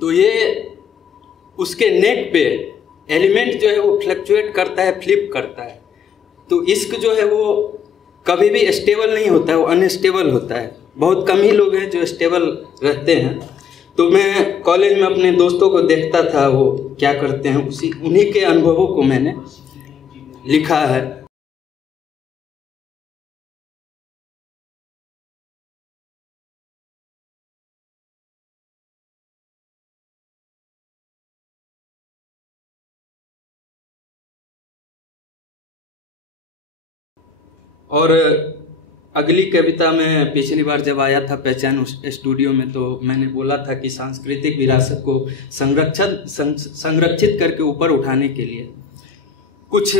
तो ये उसके नेक पे एलिमेंट जो है वो फ्लक्चुएट करता है, फ्लिप करता है। तो इश्क जो है वो कभी भी स्टेबल नहीं होता है, वो अनस्टेबल होता है। बहुत कम ही लोग हैं जो स्टेबल रहते हैं। तो मैं कॉलेज में अपने दोस्तों को देखता था वो क्या करते हैं, उन्हीं के अनुभवों को मैंने लिखा है। और अगली कविता में पिछली बार जब आया था पहचान स्टूडियो में, तो मैंने बोला था कि सांस्कृतिक विरासत को संरक्षित करके ऊपर उठाने के लिए कुछ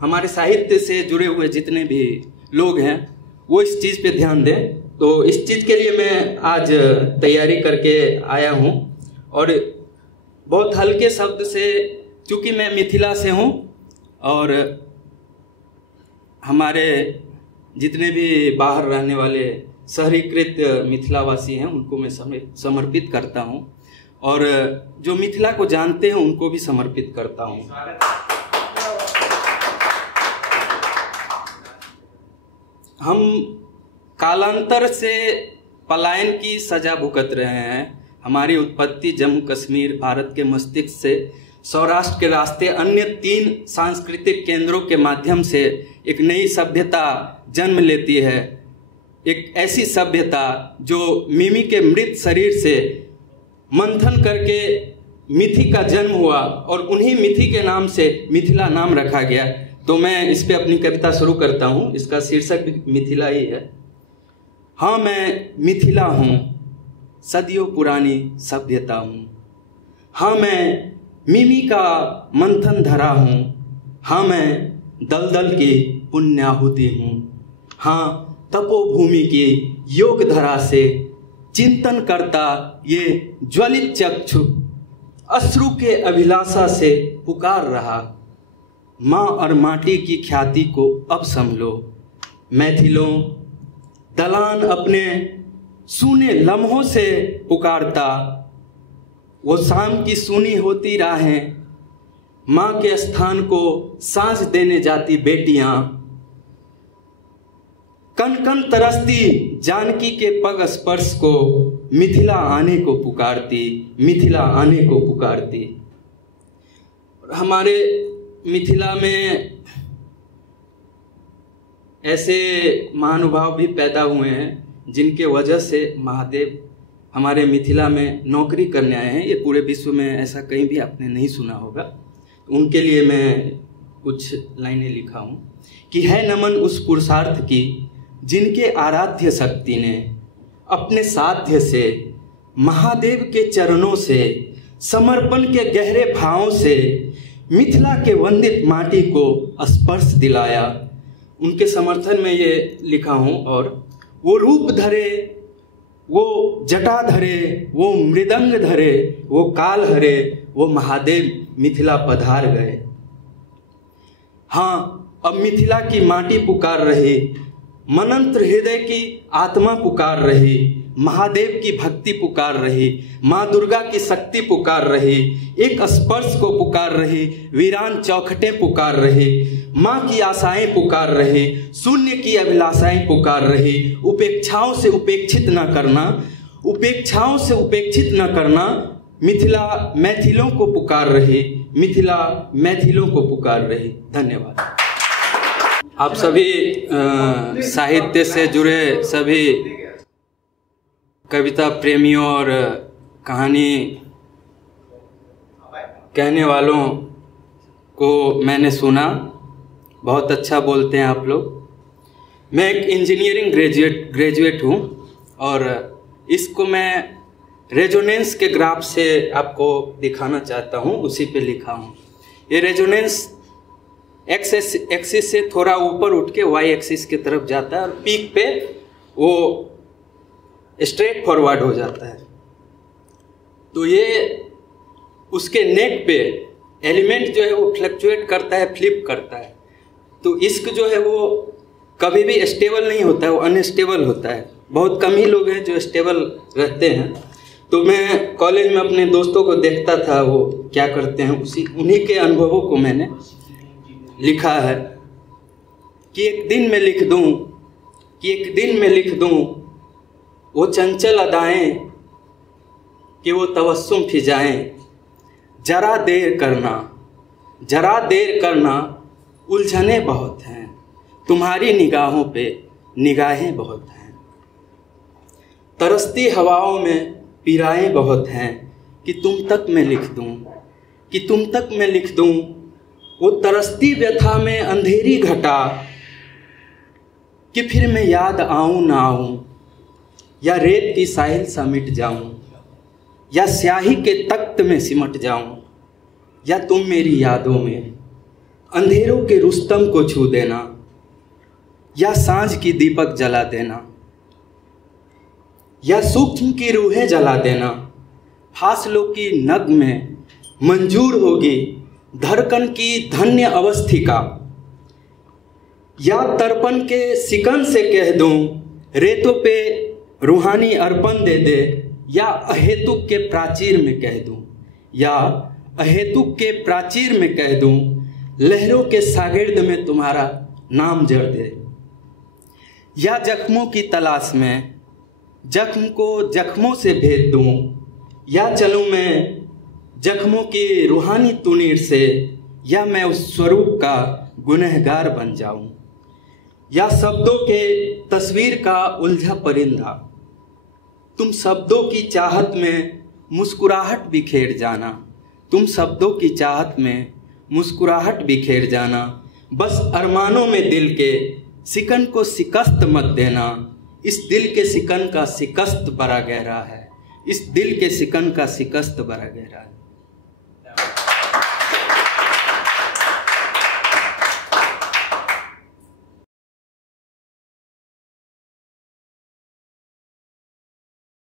हमारे साहित्य से जुड़े हुए जितने भी लोग हैं वो इस चीज़ पे ध्यान दें। तो इस चीज़ के लिए मैं आज तैयारी करके आया हूँ और बहुत हल्के शब्द से, चूँकि मैं मिथिला से हूँ और हमारे जितने भी बाहर रहने वाले शहरीकृत मिथिलावासी हैं उनको मैं समर्पित करता हूं और जो मिथिला को जानते हैं उनको भी समर्पित करता हूं। हम कालांतर से पलायन की सजा भुगत रहे हैं। हमारी उत्पत्ति जम्मू कश्मीर भारत के मस्तिष्क से सौराष्ट्र के रास्ते अन्य 3 सांस्कृतिक केंद्रों के माध्यम से एक नई सभ्यता जन्म लेती है। एक ऐसी सभ्यता जो मिमी के मृत शरीर से मंथन करके मिथि का जन्म हुआ और उन्हीं मिथि के नाम से मिथिला नाम रखा गया। तो मैं इस पे अपनी कविता शुरू करता हूँ। इसका शीर्षक भी मिथिला ही है। हाँ, मैं मिथिला हूँ, सदियों पुरानी सभ्यता हूँ। हाँ, मैं मिमी का मंथन धरा हूँ। हाँ, मैं दलदल की पुण्याहुति हूँ। हाँ, तपोभूमि की योग धरा से चिंतन करता ये ज्वलित चक्षु अश्रु के अभिलाषा से पुकार रहा। माँ और माटी की ख्याति को अब संभलो। मैथिलों दलान अपने सूने लम्हों से पुकारता, वो शाम की सूनी होती राहें माँ के स्थान को सांस देने जाती बेटियां। कन कन तरसती जानकी के पग स्पर्श को मिथिला आने को पुकारती, मिथिला आने को पुकारती। हमारे मिथिला में ऐसे महानुभाव भी पैदा हुए हैं जिनके वजह से महादेव हमारे मिथिला में नौकरी करने आए हैं। ये पूरे विश्व में ऐसा कहीं भी आपने नहीं सुना होगा। उनके लिए मैं कुछ लाइनें लिखा हूँ कि है नमन उस पुरुषार्थ की जिनके आराध्य शक्ति ने अपने साध्य से महादेव के चरणों से समर्पण के गहरे भावों से मिथिला के वंदित माटी को स्पर्श दिलाया। उनके समर्थन में ये लिखा हूँ। और वो रूप धरे, वो जटा धरे, वो मृदंग धरे, वो काल हरे, वो महादेव मिथिला पधार गए। हाँ, अब मिथिला की माटी पुकार रही, मनंत्र हृदय की आत्मा पुकार रही, महादेव की भक्ति पुकार रही, माँ दुर्गा की शक्ति पुकार रही, एक स्पर्श को पुकार रही, वीरान चौखटें पुकार रही, माँ की आशाएं पुकार रही, शून्य की अभिलाषाएं पुकार रही। उपेक्षाओं से उपेक्षित न करना, उपेक्षाओं से उपेक्षित न करना, मिथिला मैथिलों को पुकार रही, मिथिला मैथिलों को पुकार रही। धन्यवाद। आप सभी साहित्य से जुड़े सभी कविता प्रेमियों और कहानी कहने वालों को मैंने सुना। बहुत अच्छा बोलते हैं आप लोग। मैं एक इंजीनियरिंग ग्रेजुएट हूँ और इसको मैं रेजोनेंस के ग्राफ से आपको दिखाना चाहता हूँ, उसी पे लिखा हूँ। ये रेजोनेंस एक्स एक्सिस से थोड़ा ऊपर उठ के वाई एक्सिस की तरफ जाता है और पीक पे वो स्ट्रेट फॉरवर्ड हो जाता है। तो ये उसके नेक पे एलिमेंट जो है वो फ्लक्चुएट करता है, फ्लिप करता है। तो इश्क जो है वो कभी भी स्टेबल नहीं होता है, वो अनस्टेबल होता है। बहुत कम ही लोग हैं जो स्टेबल रहते हैं। तो मैं कॉलेज में अपने दोस्तों को देखता था वो क्या करते हैं, उन्हीं के अनुभवों को मैंने लिखा है कि एक दिन में लिख दूं वो चंचल अदाएं कि वो तबस्सुम फिजाएं। जरा देर करना उलझने बहुत हैं, तुम्हारी निगाहों पे निगाहें बहुत हैं। तरसती हवाओं में पीराएं बहुत हैं कि तुम तक मैं लिख दूं वो तरसती व्यथा में अंधेरी घटा कि फिर मैं याद आऊं ना आऊं, या रेत की साहिल सा मिट जाऊं, या स्याही के तख्त में सिमट जाऊं, या तुम मेरी यादों में अंधेरों के रुस्तम को छू देना, या सांझ की दीपक जला देना, या सूक्ष्म की रूहें जला देना। फासलों की नग में मंजूर होगी धड़कन की धन्य अवस्थिका, या तर्पण के सिकन से कह दूं रेतों पे रूहानी अर्पण दे दे, या अहेतुक के प्राचीर में कह दूं लहरों के सागिर्द में तुम्हारा नाम जड़ दे, या जख्मों की तलाश में जख्म को जख्मों से भेद दूं, या चलूं मैं जख्मों की रूहानी तुनीर से, या मैं उस स्वरूप का गुनहगार बन जाऊं, या शब्दों के तस्वीर का उलझा परिंदा, तुम शब्दों की चाहत में मुस्कुराहट बिखेर जाना, बस अरमानों में दिल के सिकन को शिकस्त मत देना। इस दिल के सिकन का शिकस्त बड़ा गहरा है।